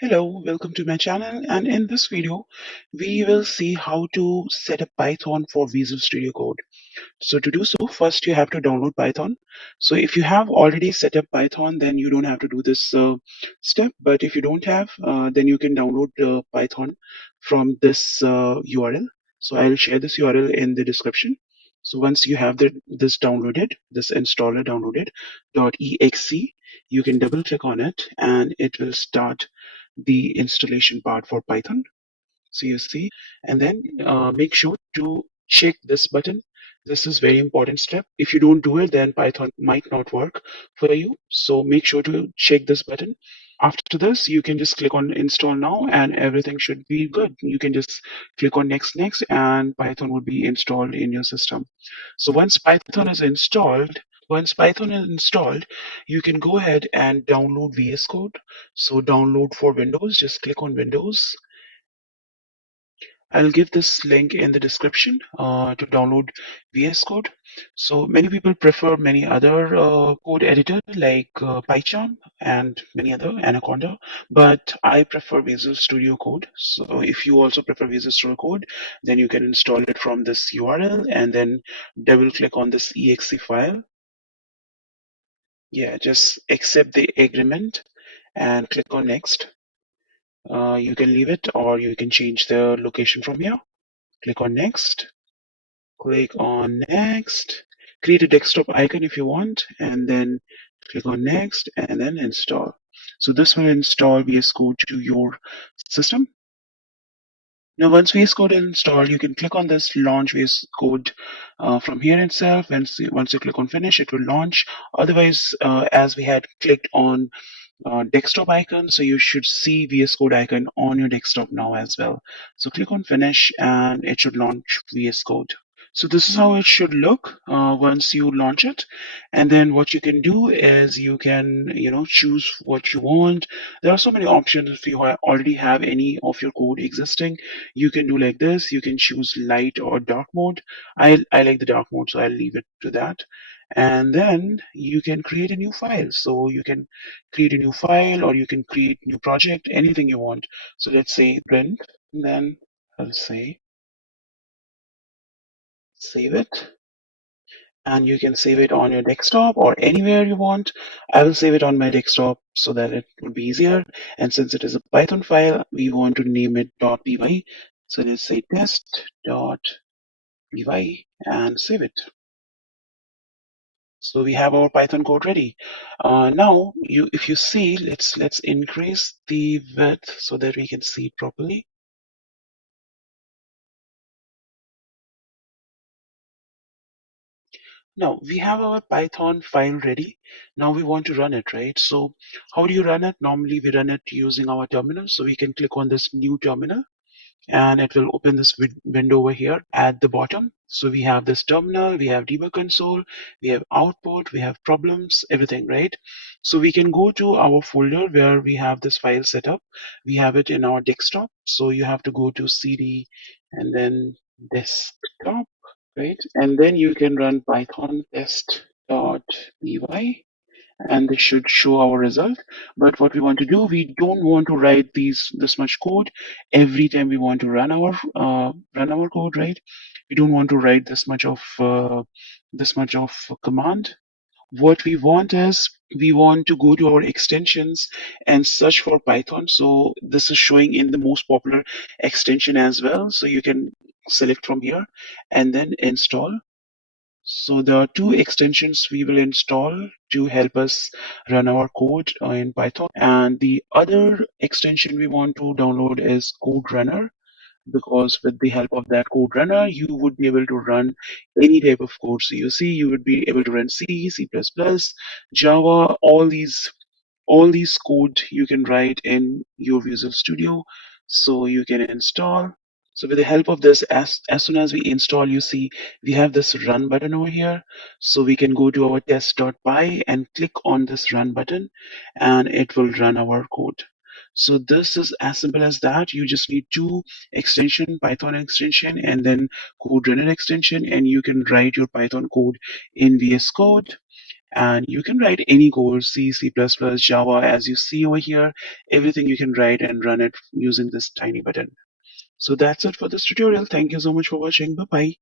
Hello, welcome to my channel, and in this video we will see how to set up Python for Visual Studio Code. So to do so, first you have to download Python. So if you have already set up Python, then you don't have to do this step, but if you don't have, then you can download Python from this URL. So I'll share this URL in the description. So once you have this downloaded, this installer downloaded .exe, you can double click on it and it will start the installation part for Python. So you see, and then make sure to check this button. This is very important step. If you don't do it, then Python might not work for you. So make sure to check this button. After this, you can just click on install now and everything should be good. You can just click on next, and Python will be installed in your system. So once Python is installed, you can go ahead and download VS Code. So download for Windows, just click on Windows. I'll give this link in the description to download VS Code. So many people prefer many other code editor like PyCharm and many other Anaconda, but I prefer Visual Studio Code. So if you also prefer Visual Studio Code, then you can install it from this URL and then double click on this exe file. Yeah, just accept the agreement and click on next. You can leave it or you can change the location from here. Click on next. Click on next, create a desktop icon if you want, and then click on next and then install. So this will install VS Code to your system. Now once VS Code is installed, you can click on this launch VS Code from here itself. Once you click on finish, it will launch. Otherwise, as we had clicked on desktop icon, so you should see VS Code icon on your desktop now as well. So click on finish and it should launch VS Code. So this is how it should look once you launch it. And then what you can do is you can, choose what you want. There are so many options. If you already have any of your code existing, you can do like this. You can choose light or dark mode. I like the dark mode, so I'll leave it to that. And then you can create a new file. So you can create a new file or you can create new project, anything you want. So let's say print, and then I'll say save it. And you can save it on your desktop or anywhere you want. I will save it on my desktop so that it would be easier. And since it is a Python file, we want to name it .py. So let's say test.py and save it. So we have our Python code ready. Now, if you see, let's increase the width so that we can see it properly. Now we have our Python file ready. Now we want to run it, right? So how do you run it? Normally we run it using our terminal. So we can click on this new terminal and it will open this window over here at the bottom. So we have this terminal, we have debug console, we have output, we have problems, everything, right? So we can go to our folder where we have this file set up. We have it in our desktop. So you have to go to CD and then desktop, right? And then you can run python test.py and this should show our result. But what we want to do, we don't want to write this much code every time we want to run our code, right? We don't want to write this much of command. What we want is we want to go to our extensions and search for Python. So this is showing in the most popular extension as well. So you can select from here and then install. So there are two extensions we will install to help us run our code in Python. And the other extension we want to download is Code Runner, because with the help of that Code Runner, you would be able to run any type of code. So you see, you would be able to run C, C++, Java, all these code you can write in your Visual Studio. So you can install. So with the help of this, as soon as we install, you see we have this run button over here. So we can go to our test.py and click on this run button and it will run our code. So this is as simple as that. You just need two extension, Python extension and then code runner extension, and you can write your Python code in VS Code. and you can write any code, C, C++, Java, as you see over here. Everything you can write and run it using this tiny button. So that's it for this tutorial. Thank you so much for watching. Bye bye.